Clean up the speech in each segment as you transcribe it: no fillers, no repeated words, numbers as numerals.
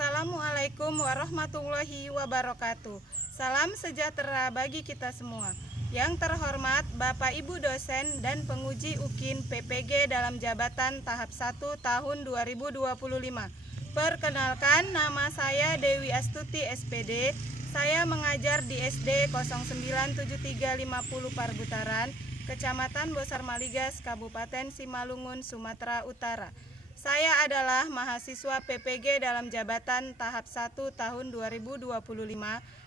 Assalamualaikum warahmatullahi wabarakatuh. Salam sejahtera bagi kita semua. Yang terhormat Bapak Ibu dosen dan penguji UKIN PPG dalam jabatan tahap 1 tahun 2025. Perkenalkan, nama saya Dewi Astuti SPD. Saya mengajar di SD 097350 Parbutaran, Kecamatan Bosar Maligas, Kabupaten Simalungun, Sumatera Utara. Saya adalah mahasiswa PPG dalam jabatan tahap 1 tahun 2025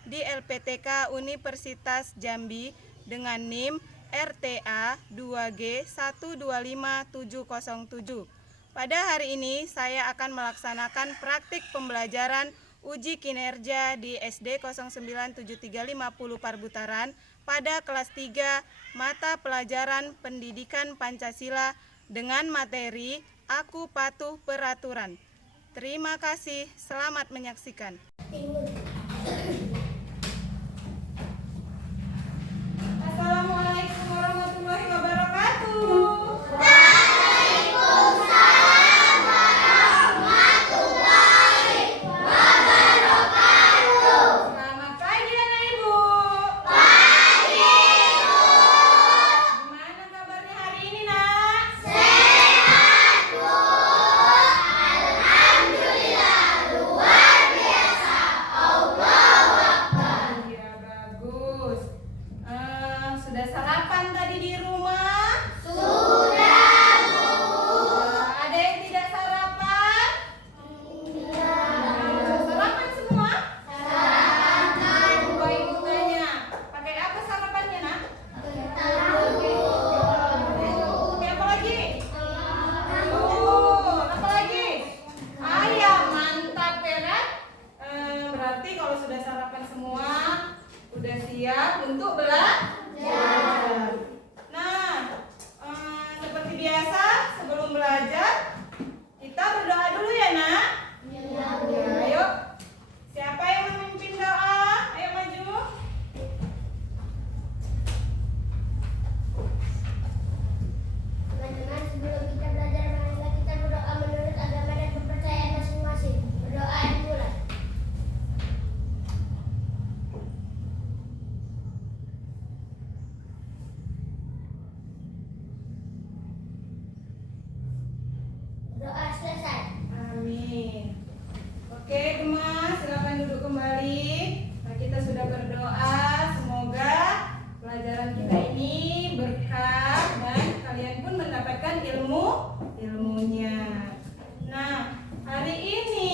di LPTK Universitas Jambi dengan NIM RTA 2G125707. Pada hari ini saya akan melaksanakan praktik pembelajaran uji kinerja di SD 097350 Parbutaran pada kelas 3 mata pelajaran Pendidikan Pancasila dengan materi Aku Patuh Peraturan. Terima kasih, selamat menyaksikan. Assalamualaikum warahmatullahi wabarakatuh. Waalaikumsalam warahmatullahi wabarakatuh. Selamat pagi anak ibu. Pagi, Bu. Gimana kabarnya hari ini, nak? Sehat, Bu. Alhamdulillah, luar biasa. Allahu Akbar. Ya, bagus. Sudah sarapan tadi di rumah? Sudah, Bu. Ada yang tidak sarapan? Sarapan semua? Sarapan, Coba ibu tanya, pakai apa sarapannya, nak? tahu. Pakai apa lagi? Oh, apa lagi? Ayam, mantap ya, nak? Berarti kalau sudah sarapan semua, udah siap untuk belajar. Nah, seperti biasa sebelum belajar kita berdoa dulu ya, nak. Ya, ayo. Siapa yang memimpin doa? Ayo maju. Teman-teman, sebelum kita belajar, marilah kita berdoa menurut agama dan kepercayaan masing-masing. Berdoa dimulai. Doa selesai. Amin. Oke, Gemas, silakan duduk kembali. Nah, kita sudah berdoa, semoga pelajaran kita ini berkah dan kalian pun mendapatkan ilmunya. Nah, hari ini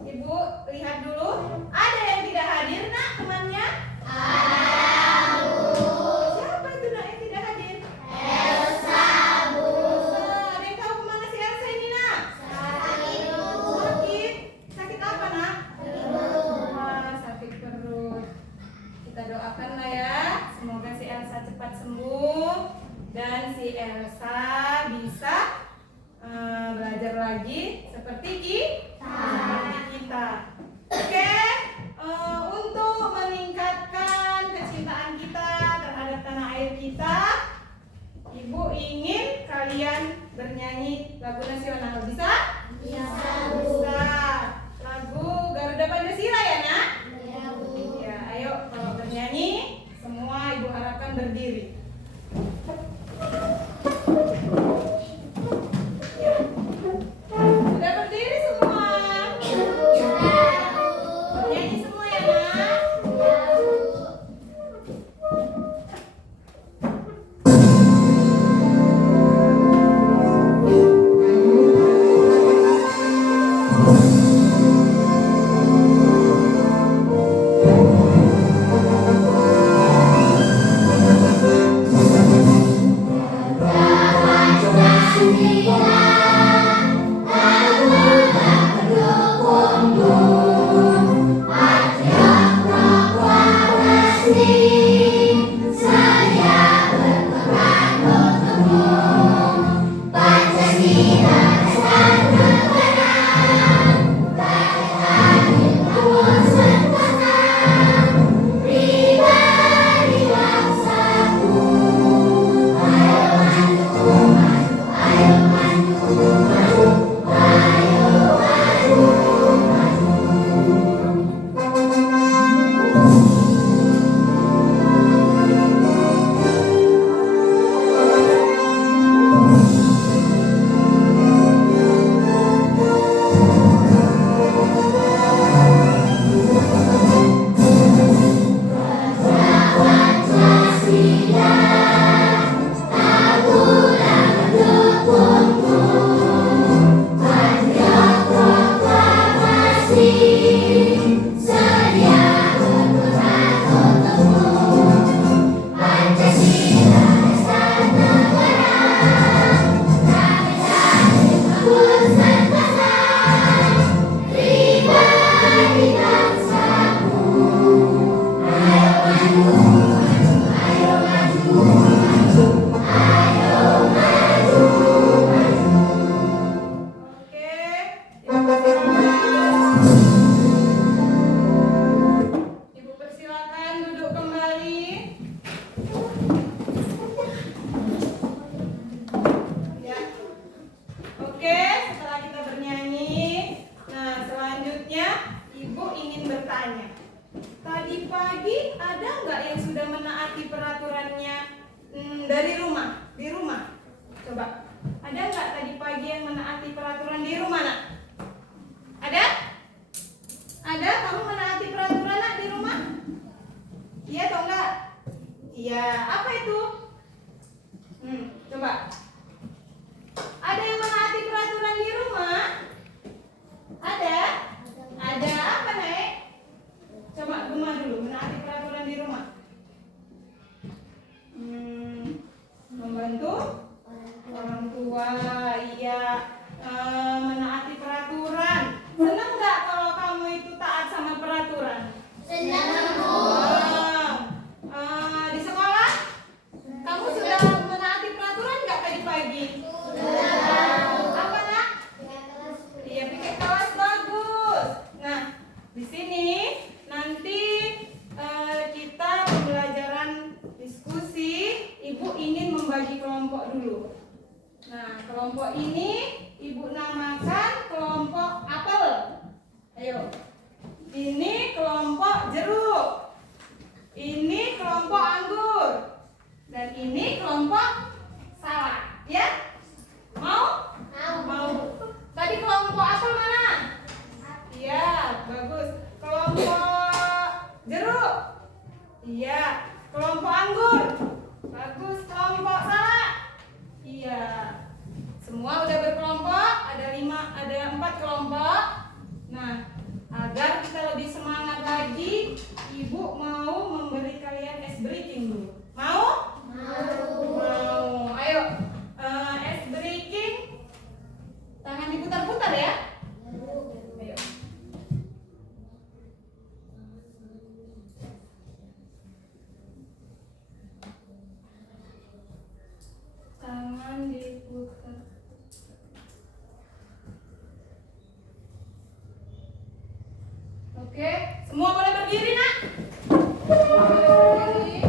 Ibu lihat dulu, ada yang tidak hadir, nak, temannya? Siapa itu, nak, yang tidak hadir? Elsa, Bu. Ada yang tahu kemana si Elsa ini, nak? Sakit, Bu. Sakit? Sakit apa, nak? Perut. Wah, sakit perut. Kita doakanlah ya, semoga si Elsa cepat sembuh dan si Elsa bisa belajar lagi seperti kita. Oke, untuk meningkatkan kecintaan kita terhadap tanah air kita, Ibu ingin kalian bernyanyi lagu nasional. Bisa? Bisa, Bu. Bisa. Lagu Garuda Pancasila ya, nak? Ya, Bu. Ya, ayo kalau bernyanyi semua Ibu harapkan berdiri. Ya. Sudah berdiri semua. Bernyanyi semua ya, nak? Pancasila dasar kebenaran. tanya. Tadi pagi ada nggak yang sudah menaati peraturannya dari rumah? Di rumah? Coba. Ada nggak tadi pagi yang menaati peraturan di rumah, nak? Ada? Ada? Kamu menaati peraturan, nak, di rumah? Iya atau enggak? Iya. Apa itu? Coba. Ada yang menaati peraturan di rumah? Ada? Ada apa, Nek? Coba rumah dulu, menaati peraturan di rumah. Membantu orang tua, iya. Menaati peraturan. Senang nggak kalau kamu itu taat sama peraturan? Senang. Di sekolah, kamu sudah menaati peraturan nggak tadi pagi? Apa, nak? Iya, pakai kaos bagus. Nah, di sini nanti kita pembelajaran diskusi. Ibu ingin membagi kelompok dulu. Nah, kelompok ini Ibu namakan kelompok apel. Ayo. Ini kelompok jeruk. Ini kelompok anggur. Dan ini kelompok salak. Ya? Mau? Mau. Tadi kelompok apel mana? Iya, bagus. Kelompok jeruk. Iya. Kelompok anggur. Bagus. Kelompok salak. Iya. Semua udah berkelompok, ada 4 kelompok. Nah, agar kita lebih semangat lagi, Ibu mau memberi kalian ice breaking dulu. Mau? Mau. Ayo, ice breaking. Tangan diputar-putar ya. Ayo. Tangan diputar. Oke, semua boleh berdiri, nak? Boleh berdiri.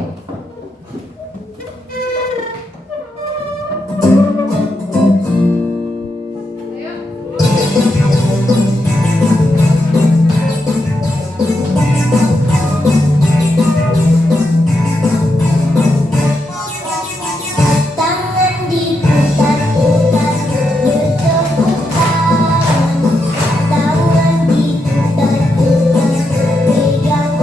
Tangan diputar-putar, pegang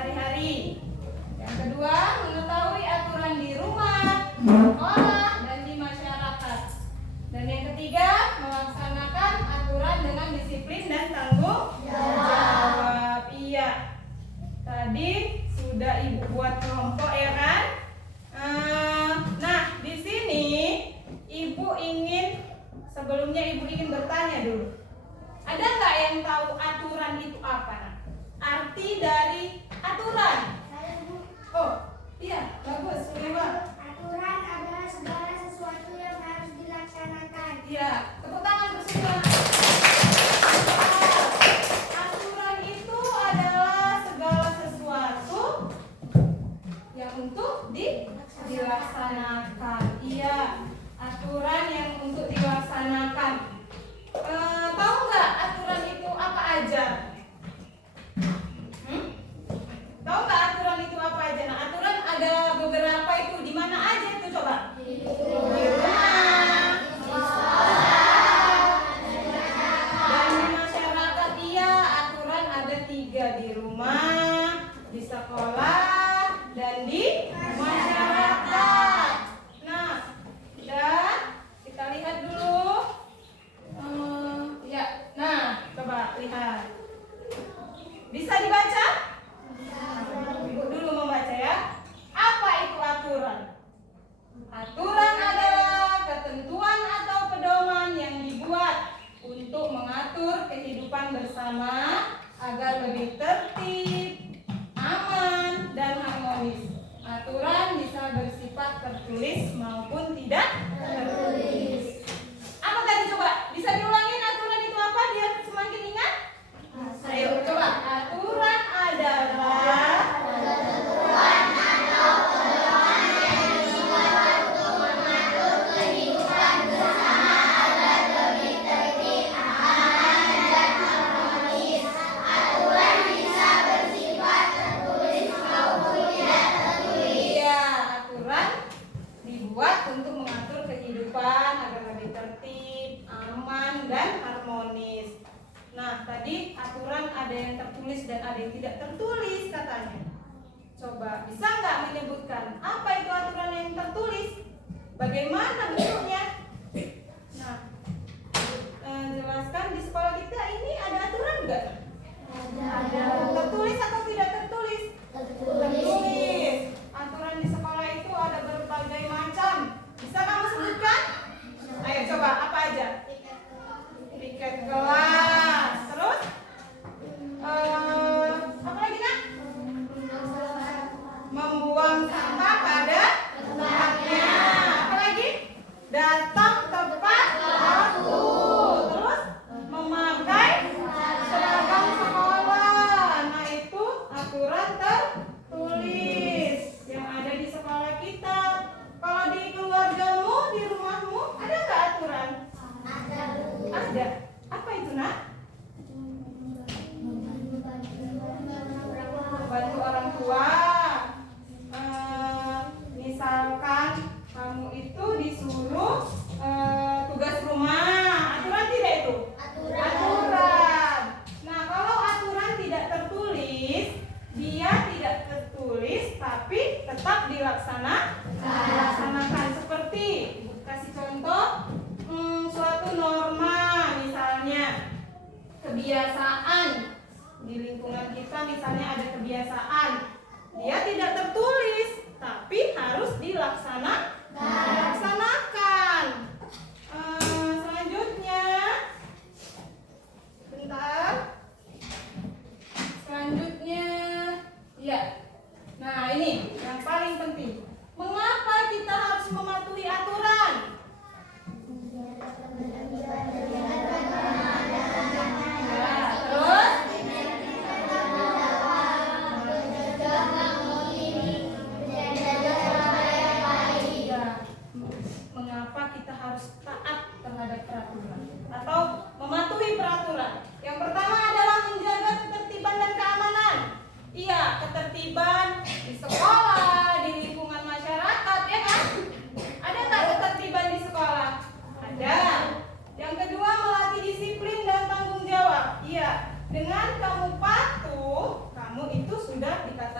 sehari-hari. Yang kedua, mengetahui aturan di rumah, sekolah, dan di masyarakat. Dan yang ketiga, melaksanakan aturan dengan disiplin dan tanggung jawab. Iya. Tadi sudah Ibu buat kelompok ya kan? Nah, di sini sebelumnya Ibu ingin bertanya dulu. Ada nggak yang tahu aturan itu apa? Nah, arti dari aturan. Oh, iya, bagus, Dewa. Aturan adalah segala sesuatu yang harus dilaksanakan. Iya, tepuk tangan bersama. Aturan itu adalah segala sesuatu yang untuk dilaksanakan. Iya, aturan yang untuk dilaksanakan. Tahu nggak aturan itu apa aja? Tahu nggak aturan itu apa aja? Nah, aturan ada beberapa itu. Di mana aja itu coba? Di rumah, di sekolah, dan di masyarakat. Iya, aturan ada 3, di rumah, di sekolah, dan di masyarakat. Nah, dan kita lihat dulu. Ya, nah, coba lihat. Bisa dibaca? Ibu dulu membaca ya. Apa itu aturan? Aturan adalah ketentuan atau pedoman yang dibuat untuk mengatur kehidupan bersama agar lebih tertib, aman, dan harmonis. Aturan bisa bersifat tertulis maupun tidak tertulis. Apa tadi coba? Bisa diulangin aturan itu apa biar semakin ingat? Ayo coba. Aturan adalah dibuat untuk mengatur kehidupan agar lebih tertib, aman, dan harmonis. Nah, tadi aturan ada yang tertulis dan ada yang tidak tertulis katanya. Coba, bisa nggak menyebutkan apa itu aturan yang tertulis? Bagaimana bentuknya? Nah, jelaskan di sekolah kita ini ada aturan nggak? Ada. Tertulis atau tidak tertulis? Tertulis. Aturan di sekolah itu ada berbagai macam. Bisa kamu sebutkan? Ayo coba, apa aja? Piket kelas. Terus? Apa lagi nak? Membuang sampah pada tempatnya. Apa lagi? Datang tepat waktu. Terus? Memakai seragam sekolah. Nah, itu aturan tertulis yang ada di sekolah kita. Kalau di keluargamu, di rumahmu, ada nggak aturan? Ada. Apa itu nak? Bantu orang tua. Misalkan kamu itu disuruh tugas rumah, aturan tidak itu? Aturan. Nah, kalau aturan tidak tertulis, dia tidak tertulis tapi tetap dilaksanakan. Seperti Ibu kasih contoh suatu norma, misalnya kebiasaan di lingkungan kita, misalnya ada kebiasaan, dia tidak tertulis tapi harus dilaksanakan. Selanjutnya, bentar. Selanjutnya, ya. Nah, ini yang paling penting. Mengapa kita harus mematuhi aturan? Terus? Mengapa kita harus taat terhadap peraturan atau mematuhi peraturan? Yang pertama adalah menjaga ketertiban dan keamanan. Iya, ketertiban di sekolah, di lingkungan masyarakat, ya kan? Ada nggak ketertiban di sekolah? Ada. Yang kedua, melatih disiplin dan tanggung jawab. Iya, dengan kamu patuh, kamu itu sudah dikatakan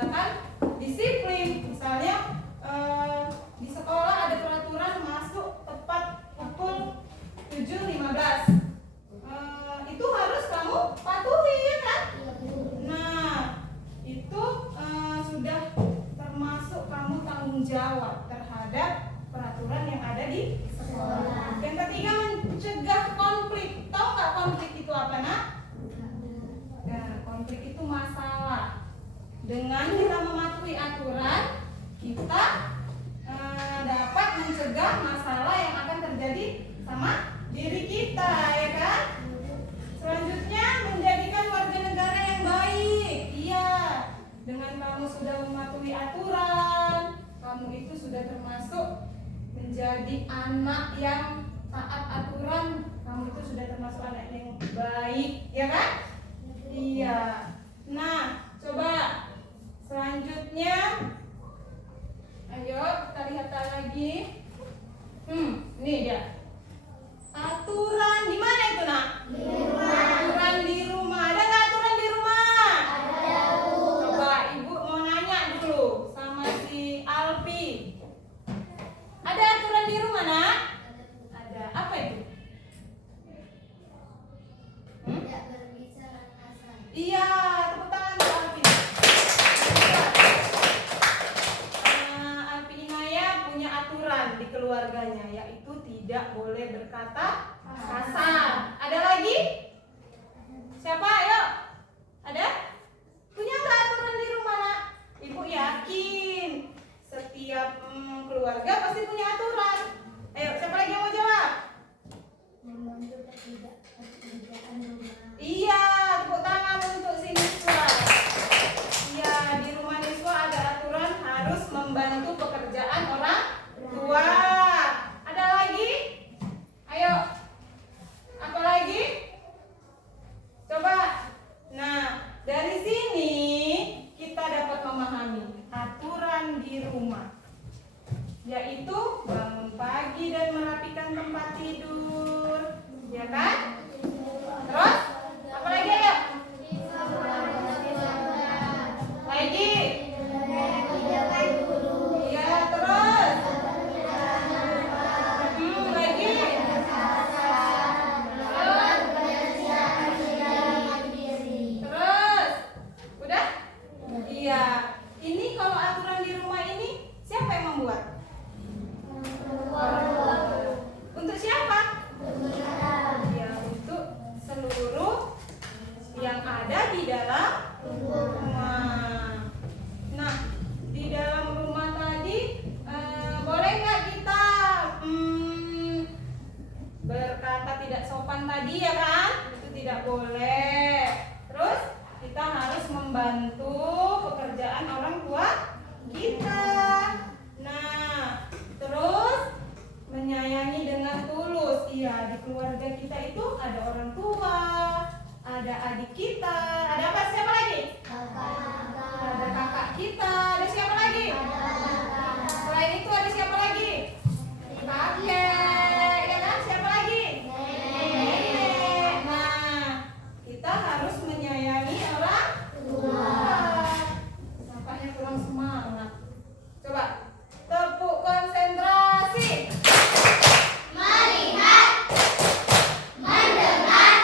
jawab terhadap peraturan yang ada di sekolah. Yang ketiga, mencegah konflik. Tahu nggak konflik itu apa, Nak? Nah, konflik itu masalah. Dengan kita mematuhi aturan, kita dapat mencegah masalah yang akan terjadi sama diri kita, ya kan? Selanjutnya, menjadikan warga negara yang baik. Iya, dengan kamu sudah mematuhi aturan, kamu itu sudah termasuk menjadi anak yang taat aturan. Kamu itu sudah termasuk anak yang baik, ya kan? Iya. Nah, coba selanjutnya, ayo kita lihat lagi. Ini dia. Aturan di mana itu, Nak? Di rumah. Aturan di rumah. Ada nggak aturan di rumah? Ada. Coba Ibu mau nanya dulu sama si Alfi. Ada aturan di rumah, Nak? Ada. Apa itu? Tidak berbicara kasar. Iya, tepuk tangan untuk Alfi. Alfi Inaya punya aturan di keluarganya, yaitu tidak boleh berkata kasar. Ada lagi? Siapa? Ayo. Ada? Punya nggak aturan di rumah, Nak? Ibu yakin setiap keluarga pasti punya aturan. Ayo, siapa lagi yang mau jawab? Membantu pekerjaan rumah. Iya, tepuk tangan untuk si Niswa. Iya, di rumah Niswa ada aturan harus membantu pekerjaan orang tua. Ada lagi? Ayo. Apa lagi? Coba. Nah, dari sini kita dapat memahami aturan di rumah, yaitu bangun pagi dan merapikan tempat tidur, ya kan? Terus apa lagi, ayo? Lagi? Iya, terus? Lagi? Terus? Udah? Iya. Ini kalau aturan di rumah ini siapa yang membuat? Untuk siapa? Ya, untuk seluruh yang ada di dalam rumah. Nah, di dalam rumah tadi boleh nggak kita berkata tidak sopan tadi, ya kan? Itu tidak boleh. Terus kita harus membantu pekerjaan orang tua kita. Nah, terus menyayangi dengan tulus. Iya, di keluarga kita itu ada orang tua, ada adik kita, ada apa? Siapa lagi? Ada kakak kita, ada siapa lagi? Selain itu ada siapa lagi? Kakek, ya kan? Siapa lagi? Nenek. Nah, kita harus menyayangi orang tua. Nampaknya kurang semangat. Coba tepuk konsentrasi. Melihat, mendengar,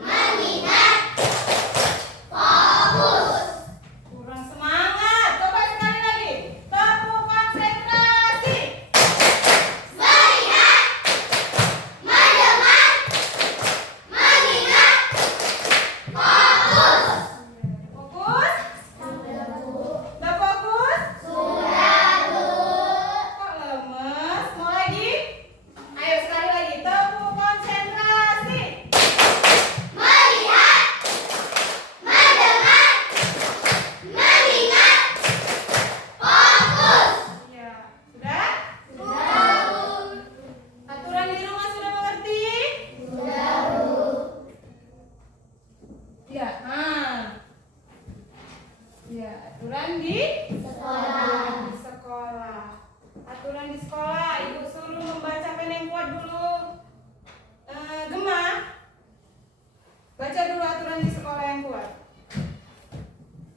mengingat, fokus. Kurang semangat. Coba sekali lagi. Tepuk konsentrasi. Melihat, mendengar, mengingat, fokus. Fokus. Udah fokus? Sudah, Bu. Kok lemes? Mau lagi? Ayo sekali lagi. Tepuk konsentrasi. Melihat, mendengar, mengingat, fokus. Ya, sudah? Sudah, Bu. Aturan di rumah sudah mengerti? Sudah, Bu. Ya. Ya, aturan di Sekolah. di sekolah. Aturan di sekolah, Ibu suruh membaca pen yang kuat dulu. Gemma, baca dulu aturan di sekolah yang kuat.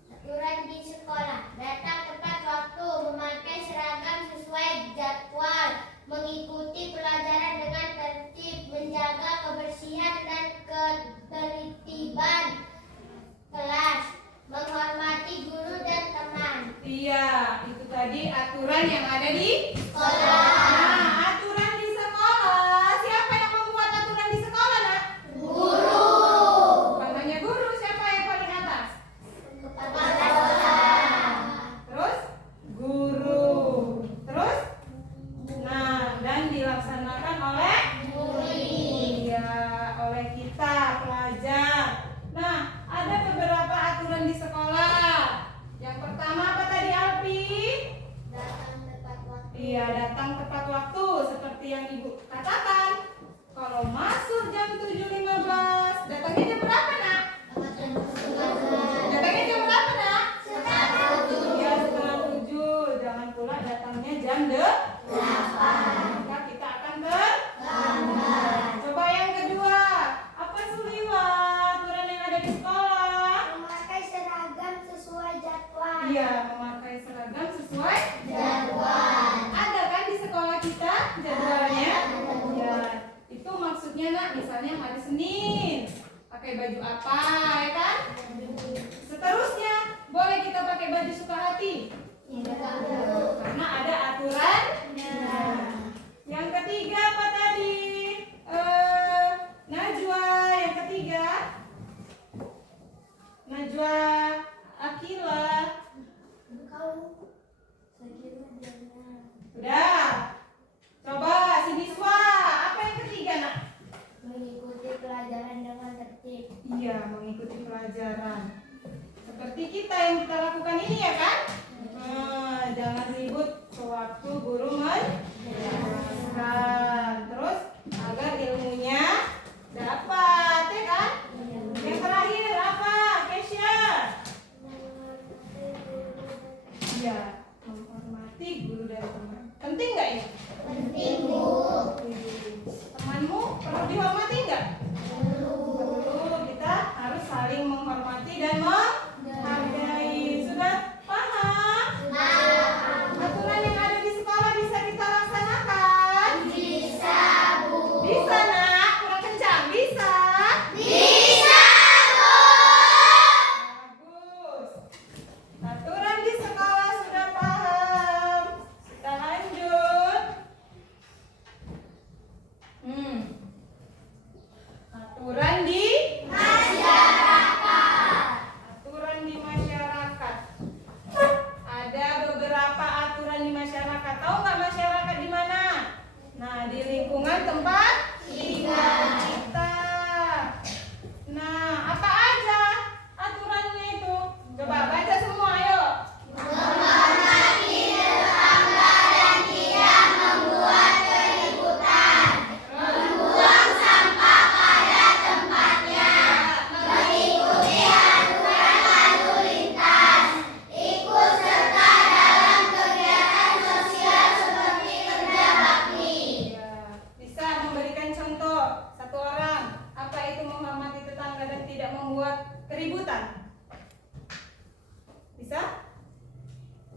Aturan di sekolah. Datang tepat waktu, memakai seragam sesuai jadwal, mengikuti pelajaran dengan tertib, menjaga kebersihan dan ketertiban kelas, menghormati guru dan teman. Iya, itu tadi aturan yang ada di sekolah. Nah, aturan di sekolah. Siapa yang membuat aturan di sekolah, Nak? Guru. Bukan hanya guru, siapa yang paling atas? Kepala sekolah. Terus guru. Terus nah, dan dilaksanakan oleh iya, oleh kita pelajar. Nah, ada beberapa aturan di sekolah. Yang pertama apa tadi, Alpi? Datang tepat waktu. Iya, datang tepat waktu seperti yang Ibu katakan. Kalau masuk jam 7.15, datangnya jam berapa, Nak? Datangnya jam berapa, Nak? Iya, setengah 7. Jangan pula datangnya jam 8. Maka kita akan terlambat. Coba yang kedua. Apa Suliwa aturan yang ada di sekolah? Memakai seragam sesuai jadwal. Iya, memakai seragam sesuai Jadwal. Ada kan di sekolah kita jadwalnya? Ya, itu maksudnya, Nak, misalnya hari Senin pakai baju apa, ya kan? Seterusnya, boleh kita pakai baju suka hati? Karena ada aturan. Yang ketiga apa tadi? Najwa, yang ketiga. Najwa Akila. Udah. Coba Siniswa, apa yang ketiga, Nak? Mengikuti pelajaran dengan tertib. Iya, mengikuti pelajaran. Seperti kita yang kita lakukan ini, ya kan? Nah, jangan ribut sewaktu guru menjelaskan. Terus agar ilmunya dapat, ya kan? Yang terakhir apa, Kesha? Iya, menghormati guru dan teman. Penting nggak ini? Penting, Bu. Temanmu perlu dihormati nggak? Perlu. Kita harus saling menghormati dan menghargai. Sudah paham? Aturan yang ada di sekolah bisa kita laksanakan? Bisa, Bu. Bisa, Nak? Kurang kencang. Bisa? Bisa, Bu. Bagus. Aturan di sekolah sudah paham. Kita lanjut. Aturan di aturan di masyarakat. Ada beberapa aturan di masyarakat. Tahu nggak masyarakat di mana? Nah, di lingkungan tempat tinggal kita. Nah, apa aja aturannya itu? Coba baca semua, ayo. Menghormati tetangga dan tidak membuat keributan. Membuang sampah pada tempatnya. Mengikuti aturan lalu lintas. Ikut serta dalam kegiatan sosial seperti kerja bakti. Ya, bisa memberikan contoh satu orang. Apa itu menghormati tetangga dan tidak membuat keributan? Bisa?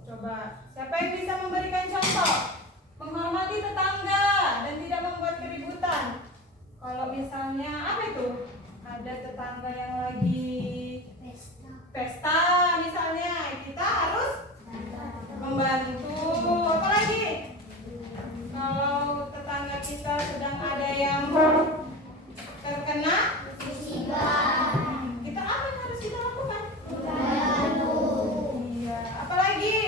Coba, siapa yang bisa memberikan contoh? Menghormati tetangga dan tidak membuat keributan. Kalau misalnya apa itu? Ada tetangga yang lagi pesta misalnya, kita harus membantu. Apa lagi? Kalau tetangga kita sedang ada yang terkena, kita apa yang harus kita lakukan? Iya. Apalagi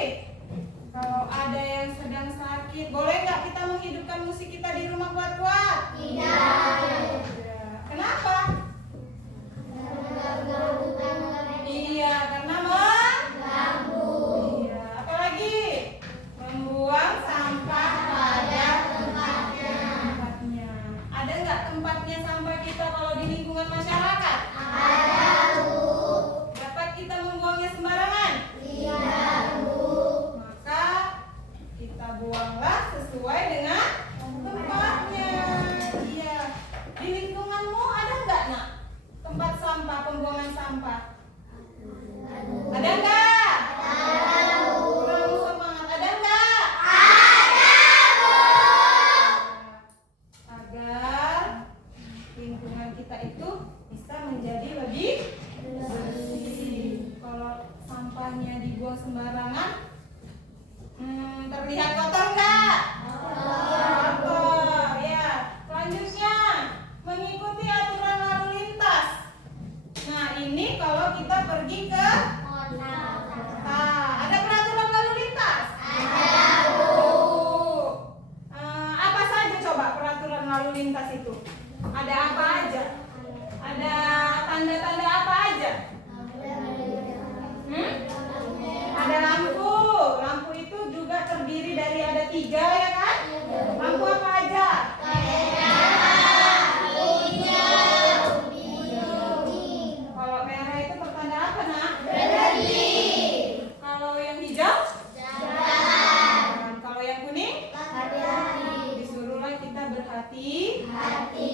kalau ada yang sedang sakit, boleh nggak kita menghidupkan musik kita di rumah kuat-kuat? Tidak. Kenapa? Iya, karena mengganggu. Iya. Apalagi membuang sampah pada tempatnya. Ada nggak tempatnya sampah kita kalau di lingkungan masyarakat? Ada, Bu. Dapat kita membuangnya sembarangan? Tidak, Bu. Maka kita buanglah sesuai dengan tempatnya. Iya. Di lingkunganmu ada nggak, Nak, tempat sampah, pembuangan sampah? Ada nggak? Kurang semangat. Ada nggak? Agar lingkungan kita itu bisa menjadi lebih bersih. Kalau sampahnya dibuang sembarangan, Terlihat kotor nggak? Kotor, ya. Selanjutnya, mengikuti aturan lalu lintas. Nah, ini kalau kita pergi ke ada peraturan lalu lintas? Apa saja coba peraturan lalu lintas itu? Ada apa aja? Ada tanda-tanda apa aja? Ada lampu. Lampu itu juga terdiri dari ada 3 ya kan? Lampu apa aja? Kalau merah itu pertanda apa nak? Berhenti. Kalau yang hijau? Jalan. Kalau yang kuning? Disuruhlah kita berhati-hati.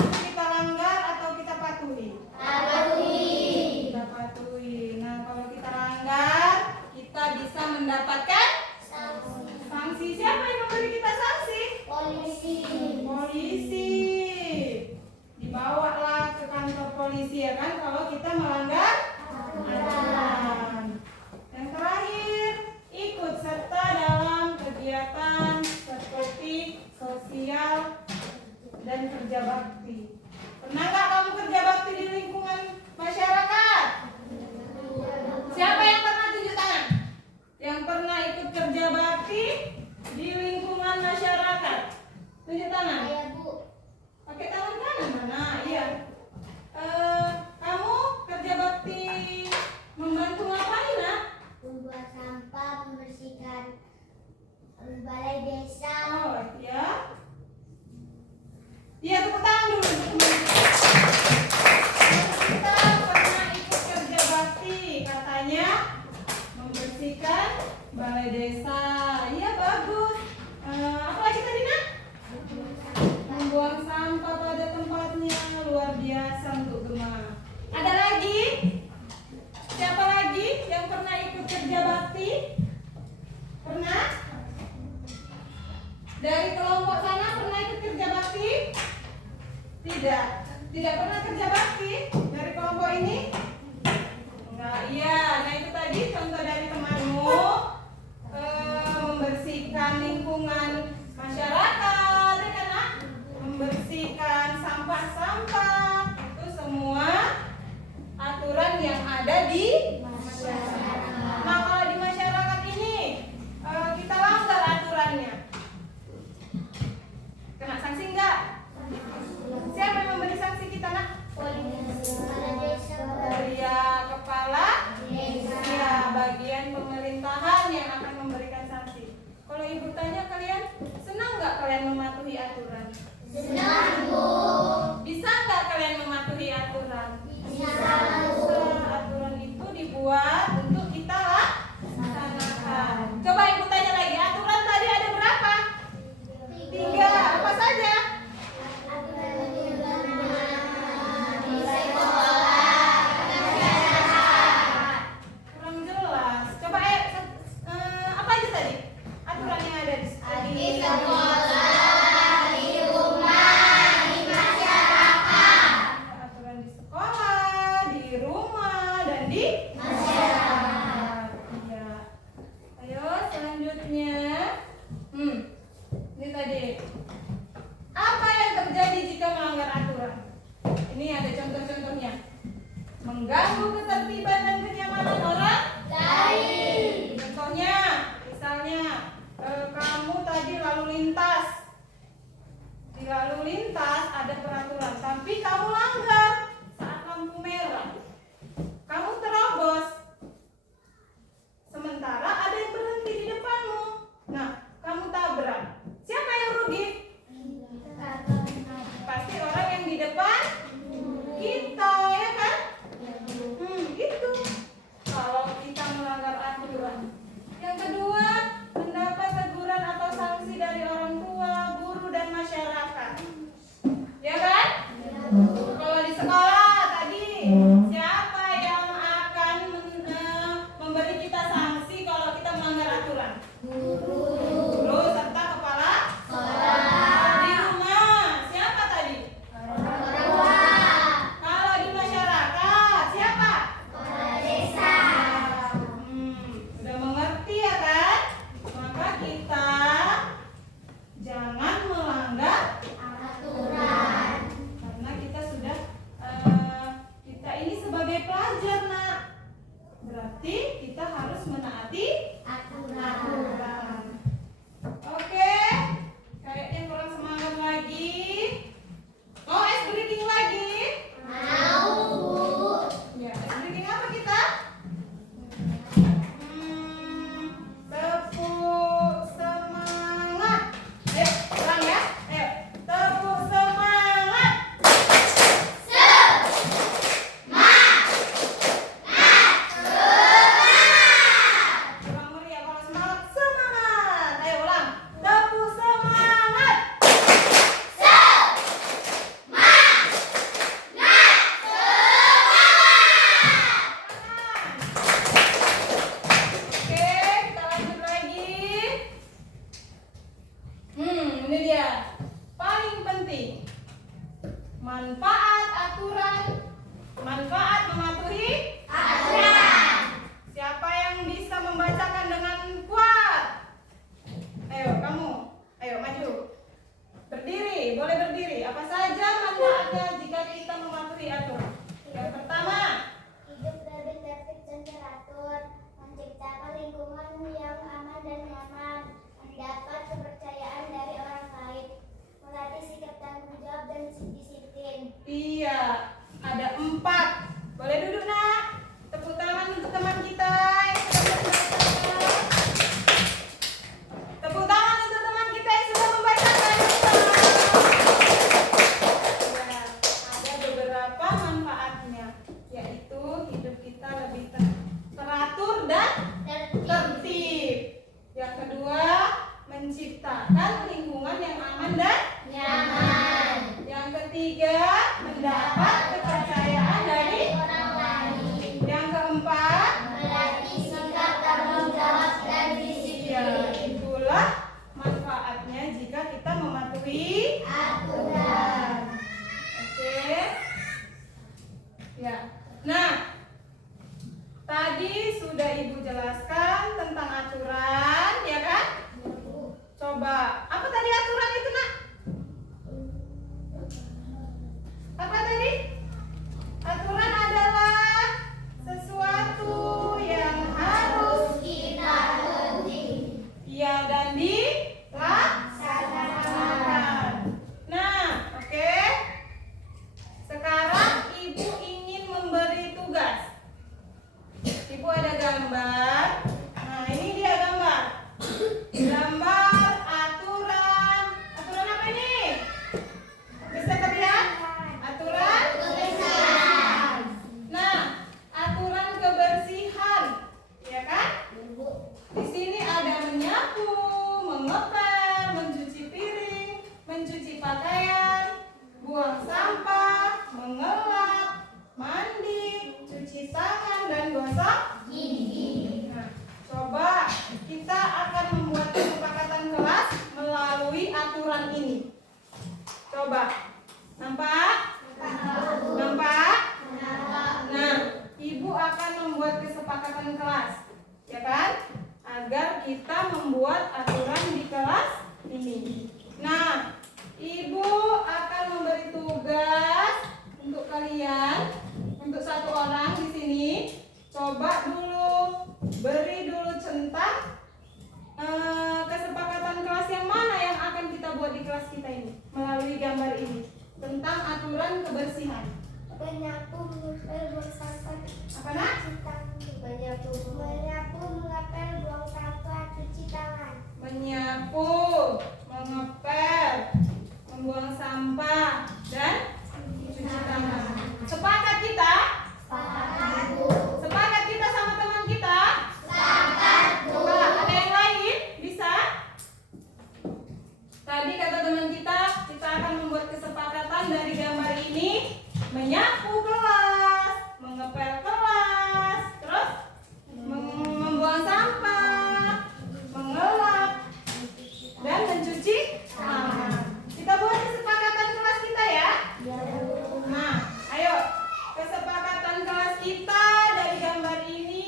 Kita langgar atau kita patuhi? Kita patuhi. Nah, kalau kita langgar, kita bisa mendapatkan sanksi. Siapa yang memberi kita sanksi? Polisi. Dibawalah ke kantor polisi ya kan kalau kita melanggar aturan. Yang terakhir, ikut serta dalam kegiatan seperti sosial dan kerja bakti. Pernah nggak kamu kerja bakti di lingkungan masyarakat? Siapa yang pernah tunjuk tangan? Yang pernah ikut kerja bakti di lingkungan masyarakat? Tunjuk tangan. Pakai tangan kanan mana? Iya. Kamu kerja bakti membantu ngapain nak? Membuat sampah, membersihkan balai desa. Oh ya. Iya, tepuk tangan dulu untuk teman kita pernah ikut kerja bakti, katanya membersihkan balai desa. Iya bagus. Apa lagi tadi nak? Membuang sampah pada tempatnya. Luar biasa untuk Gema. Ada lagi? Siapa lagi yang pernah ikut kerja bakti? Pernah? Dari kelompok sana pernah ikut kerja bakti? Tidak pernah kerja bakti dari kelompok ini? Enggak, iya. Nah itu tadi contoh dari temanmu, membersihkan lingkungan masyarakat, ya kan? Nak? Membersihkan sampah-sampah, itu semua aturan yang ada di masyarakat. Nah kalau di masyarakat ini kita langgar aturannya, kena sanksi enggak? Siapa yang memberi sanksi kita nak? Ya, kepala desa, bagian pemerintahan yang akan memberikan sanksi. Kalau ibu tanya kalian, senang nggak kalian mematuhi aturan? Senang, Bu. Bisa nggak kalian mematuhi aturan? Bisa, Bu. Aturan itu dibuat untuk kita laksanakan. Coba ibu tanya lagi, aturan tadi ada berapa? 3. Apa saja? Kurang jelas. Coba apa aja tadi? Aturan yang ada di sekolah, di rumah, di masyarakat. Aturan di sekolah, di rumah, dan di masyarakat. Iya. Ayo selanjutnya. Ini tadi. Apa yang terjadi jika melanggar aturan? Ini ada contoh-contohnya. Mengganggu ketertiban dan kenyamanan orang lain. Contohnya, misalnya kamu tadi lalu lintas. Di lalu lintas ada peraturan, tapi kamu langgar saat lampu merah. Kamu terobos. Sementara ada yang berhenti di depanmu. Nah, kamu tabrak. Siapa yang rugi? Pasti orang yang di depan kita, ya kan? Itu kalau kita melanggar aturan. Yang kedua, mendapat teguran atau sanksi dari orang tua, guru, dan masyarakat. Ya kan? Kalau di sekolah tadi, siapa yang akan memberi kita sanksi kalau kita melanggar aturan? Guru serta kepala sekolah. Di rumah, siapa tadi? Orang tua. Kalau di masyarakat, siapa? Kepala desa. Udah mengerti ya kan? membacakan dengan kuat. Ayo kamu, ayo maju. Berdiri, boleh berdiri. Apa saja manfaatnya jika kita mematuhi aturan? Yang pertama, Hidup lebih tertib dan teratur, menciptakan lingkungan yang aman dan nyaman, mendapat kepercayaan dari orang lain, melatih sikap tanggung jawab dan disiplin. iya, ada 4. Boleh duduk nak. Tepuk tangan untuk teman kita yang sudah membacakan. Tepuk tangan untuk teman kita yang sudah membacakan. Ya, ada beberapa manfaatnya, yaitu hidup kita lebih teratur dan tertib. Yang kedua, menciptakan lingkungan yang aman dan Nyaman. yang ketiga, mendapat kepercayaan dari Orang lain. yang keempat, Melatih sikap tanggung jawab dan ya disiplin. itulah manfaatnya jika kita mematuhi Aturan. Oke. Ya. Nah, tadi sudah Ibu jelaskan tentang aturan, ya kan? Coba, apa tadi aturan itu, Nak? Apa tadi? Aturan adalah sesuatu yang harus Kita penting. iya dan dilaksanakan. Nah, oke. Sekarang Ibu ingin memberi tugas. Ibu ada gambar. Nah, ini dia gambar. Gambar aturan. Aturan apa ini? Bisa terlihat? Aturan kebersihan. Nah, aturan kebersihan, ya kan? Di sini ada menyapu, mengepel, mencuci piring, mencuci pakaian, buang sampah, mengelap, mandi, cuci tangan dan gosok gigi. Nah, coba kita akan membuat kesepakatan kelas melalui aturan ini. Coba, nampak? Nampak? Nah, Ibu akan membuat kesepakatan kelas, ya kan? Agar kita membuat aturan di kelas ini. Nah, Ibu akan memberi tugas untuk kalian, untuk satu orang di sini. Coba dulu, beri dulu centang kesepakatan kelas yang mana yang akan kita buat di kelas kita ini melalui gambar ini tentang aturan kebersihan. Menyapu, mengepel, buang sampah. Apa nak? Menyapu, mengepel, buang sampah, cuci tangan. Menyapu, mengepel, membuang sampah dan cuci tangan. Sepakat kita? Sepakat, Bu. Sepakat kita sama teman kita? Sepakat, Bu. Coba ada yang lain? Bisa? Tadi kata teman kita akan membuat kesepakatan dari gambar ini. Menyapu kelas, mengepel kelas, terus membuang sampah, mengelap, dan mencuci tangan. Kita buat kesepakatan kelas kita ya. Nah, ayo kesepakatan kelas kita dari gambar ini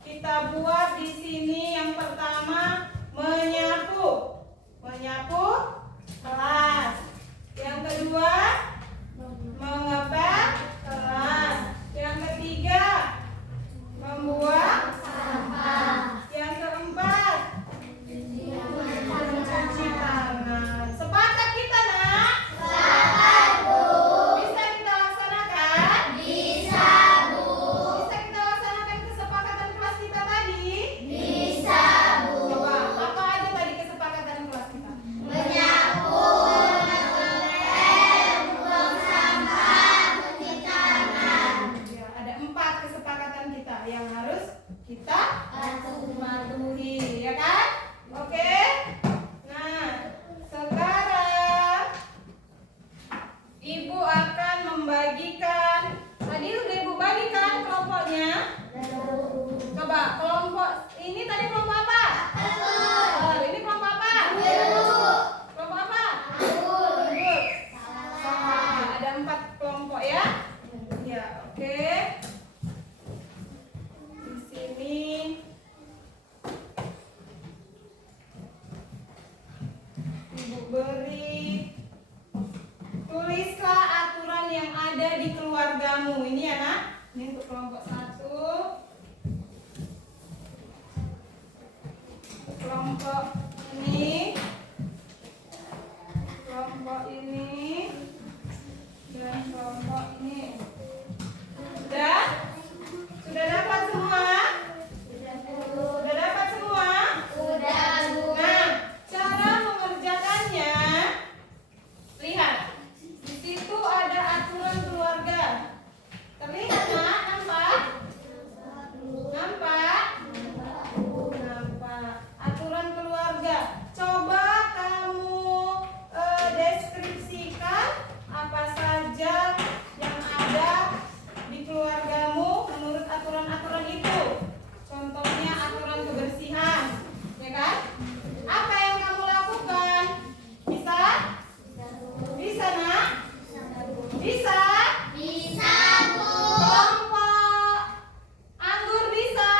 kita buat di sini. Yang pertama, menyapu, menyapu kelas. Yang kedua, mengepel kelas. Yang ketiga, membuang sampah. Yang keempat, mencuci tangan. Sepakat kita, nak? Sepakat, Bu. Bisa kita laksanakan? Bisa, Bu. Bisa kita laksanakan kesepakatan kelas kita tadi? Bisa, Bu. Coba, apa aja tadi kesepakatan kelas kita? kelompok ini, kelompok ini, dan kelompok ini. Sudah? Sudah dapat semua? Sudah dapat semua? Nah, cara mengerjakannya, lihat. Di situ ada aturan keluarga. Terlihat nggak? Nampak? Nampak? Nampak. Aturan keluarga. Coba kamu deskripsikan apa saja yang ada di keluargamu menurut aturan-aturan itu. Contohnya aturan kebersihan, ya kan? Apa yang kamu lakukan? Bisa? Bisa, nak? Bisa? Kelompok anggur bisa?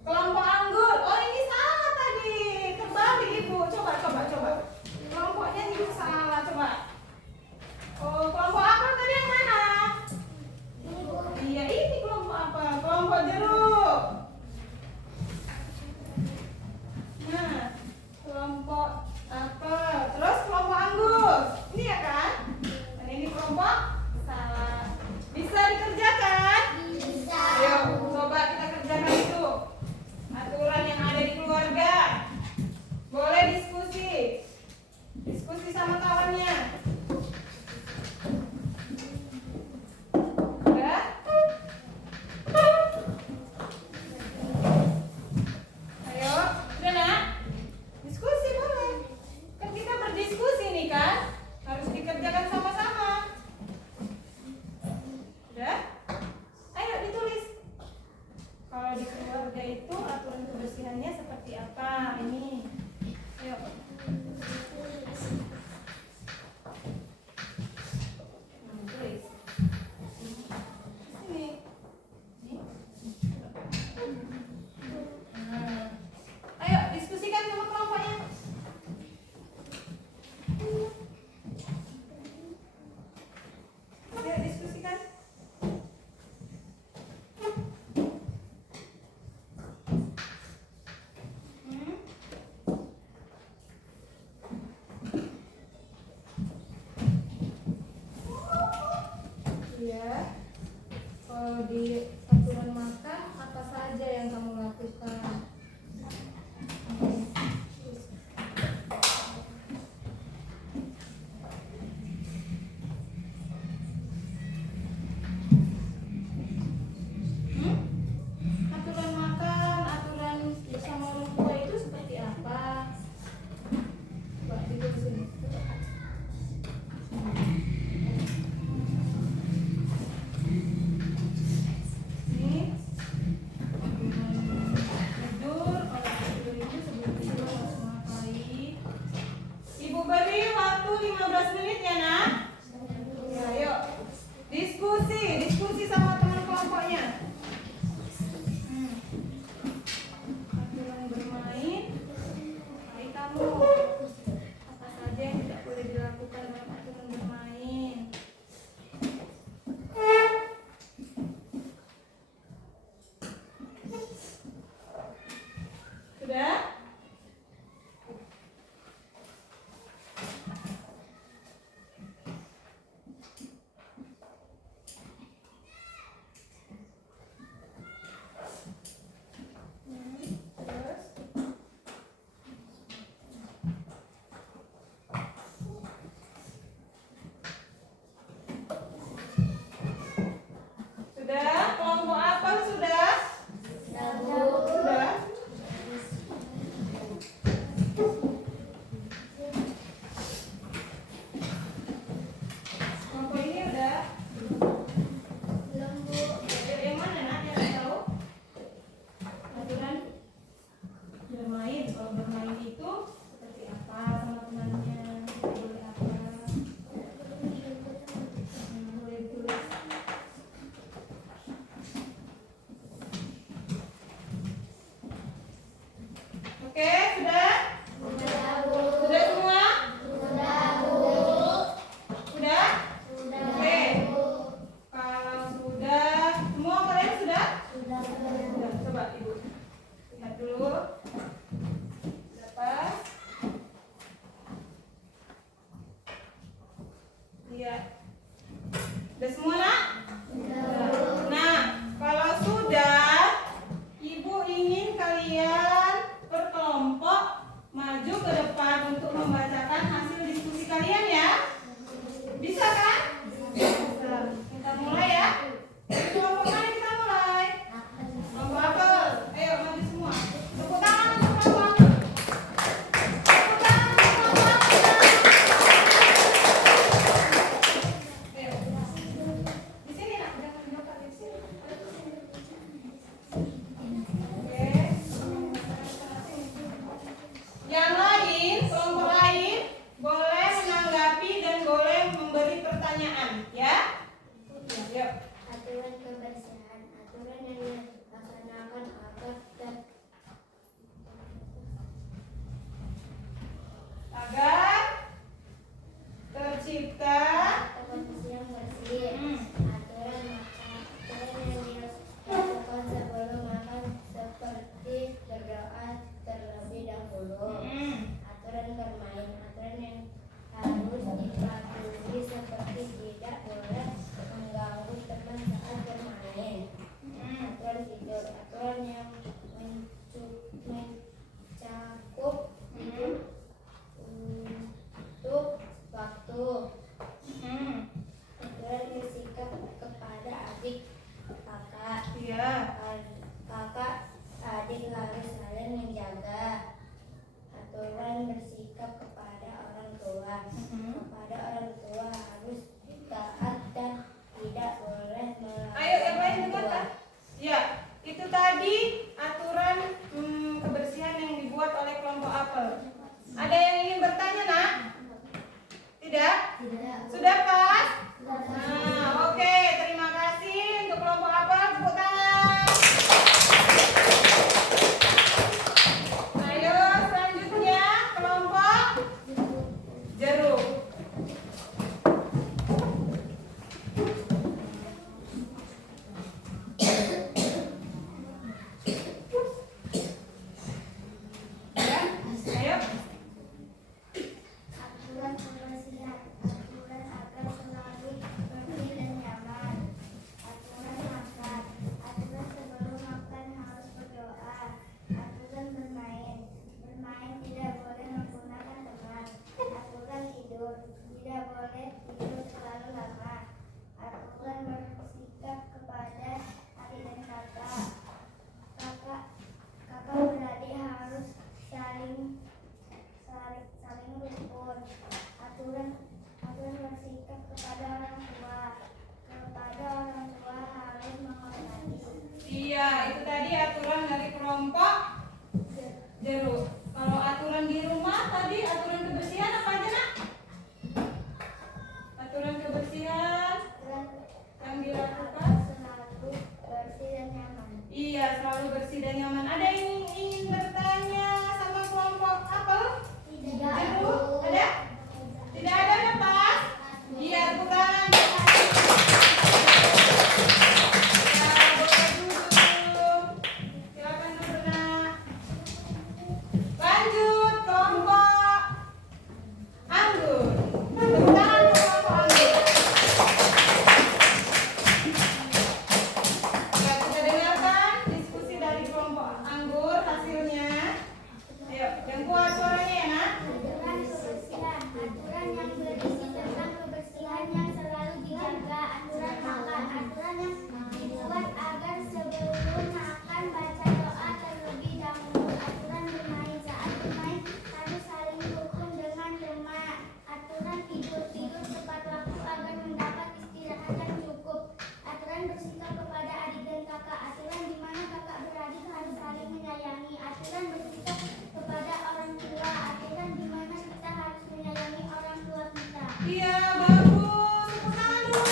Kelompok anggur. Oh, ini salah tadi. Terbalik, Ibu. Coba. Kelompoknya itu salah, coba. Oh, kelompok apa tadi yang mana? Iya, ini kelompok apa? Kelompok jeruk. Nah, kelompok apa? Terus kelompok anggur. Ini ya kan? Dan ini kelompok salah. Bisa dikerjakan? Ayo, coba kita kerjakan itu. Aturan yang ada di keluarga. Boleh diskusi. Diskusi sama kawannya. Udah? Ayo, udah nak? Diskusi boleh. Kan kita berdiskusi nih kan? Harus dikerjakan sama-sama. Udah? Ayo ditulis. Kalau di keluarga itu aturan kebersihannya seperti apa? Ini. Ayo. Tulis. Sini. Ini. Nah. Ayo diskusikan sama kelompoknya. Ayo diskusikan. Iya. Kalau di aturan makan apa saja yang kamu lakukan? Aturan makan, aturan bersama orang tua itu seperti apa? Coba ditulis sini. Ini tidur, kalau tidur itu sebelum tidur harus ngapain? Ibu beri waktu 15 menit ya nak. Ya, yuk diskusi sama teman kelompoknya. Aturan bermain, hai kamu. Apa saja yang tidak boleh dilakukan dalam aturan bermain? Sudah? Terus? Sudah? Kelompok apa sudah? Sudah? Kelompok ini udah? Yang mana nak? Yang tahu? Aturan bermain. Kalau bermain itu seperti apa sama temannya? Boleh apa? Boleh ditulis. Oke, sudah? Sudah semua? Sudah? Oke. Kalau sudah, semua kalian sudah? Sudah. Coba Ibu lihat dulu. kepada orang tua. Kepada orang tua harus taat dan tidak boleh Ayo yang lain melawan dengar tua. kan? Ya, itu tadi aturan kebersihan yang dibuat oleh kelompok apel. Ada yang ingin bertanya, Nak? Tidak? Tidak. Sudah pas? Sudah. Nah, oke. Terima kasih untuk kelompok apel. Tepuk tangan. Ayo, selanjutnya kelompok jeruk. Ya, ayo. Aturan kebersihan, aturan agar selalu bersih dan nyaman. Aturan makan, aturan sebelum makan harus berdoa. Aturan bermain, bermain tidak boleh menggunakan teman. Aturan tidur, tidak boleh tidur terlalu lama. Aturan bersikap kepada adik dan kakak. Kakak beradik harus saling rukun. Aturan bersikap kepada orang tua. Kepada orang tua harus menghormati. Iya, itu tadi aturan dari kelompok jeruk. Kalau aturan di rumah tadi aturan kebersihan apa aja, Nak? Aturan kebersihan yang dilakukan? Selalu bersih dan nyaman. Iya, selalu bersih dan nyaman. Ada yang ingin bertanya sama kelompok apel? Jeruk? Ada? Tidak ada, ya, Pak? Iya, tepuk tangan. Ya, boleh duduk. Silakan duduk, Nak. Lanjut, kelompok anggur. Tepuk tangan untuk kelompok anggur. Ya, kita dengarkan diskusi dari kelompok anggur hasilnya. Ayo, yang kuat suaranya ya, Nak. Aturan kebersihan, aturan yang berisi tentang kebersihan yang selalu dijaga. Aturan makan, aturan yang dibuat agar sebelum makan baca doa terlebih dahulu. Aturan bermain, saat bermain harus saling rukun dengan teman. Aturan tidur tepat waktu agar mendapat istirahat yang cukup. Aturan bersikap kepada adik dan kakak. Aturan di mana kakak beradik harus saling menyayangi. Aturan bersikap kepada orang tua. Aturan di mana kita harus menyayangi orang tua kita. Iya, bagus. Tepuk tangan dulu.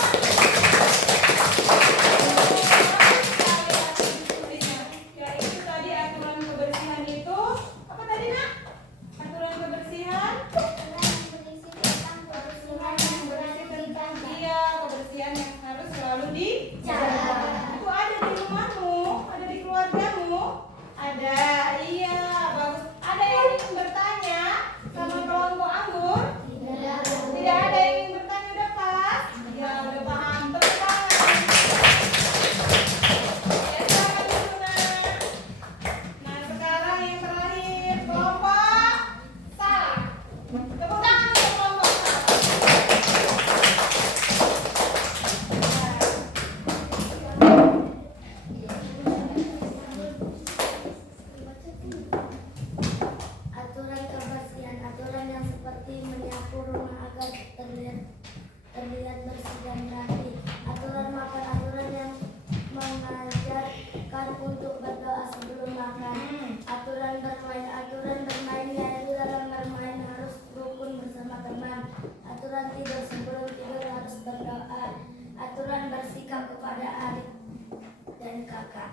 Ya, itu tadi aturan kebersihan itu. Apa tadi, Nak? Aturan kebersihan? Aturan yang berisi tentang kebersihan yang selalu dijaga. Iya, kebersihan yang harus selalu dijaga. Jaga. Itu ada di rumahmu, ada di keluargamu. Ada, iya, bagus. Ada yang ingin bertanya sama kelompok anggur? Tidak ada yang ingin bertanya, udah pas? Ya, udah paham. Tepuk tangan. Ya, silakan dulu, Nak. Nah, sekarang yang terakhir, kelompok salah. Tepuk tangan untuk kelompok salah. Aturan kebersihan, aturan yang seperti menyapu rumah agar terlihat bersih dan rapi. Aturan makan, aturan yang mengajarkan untuk berdoa sebelum makan. Aturan bermain yaitu dalam bermain harus rukun bersama teman. Aturan tidur, sebelum tidur harus berdoa. Aturan bersikap kepada adik dan kakak.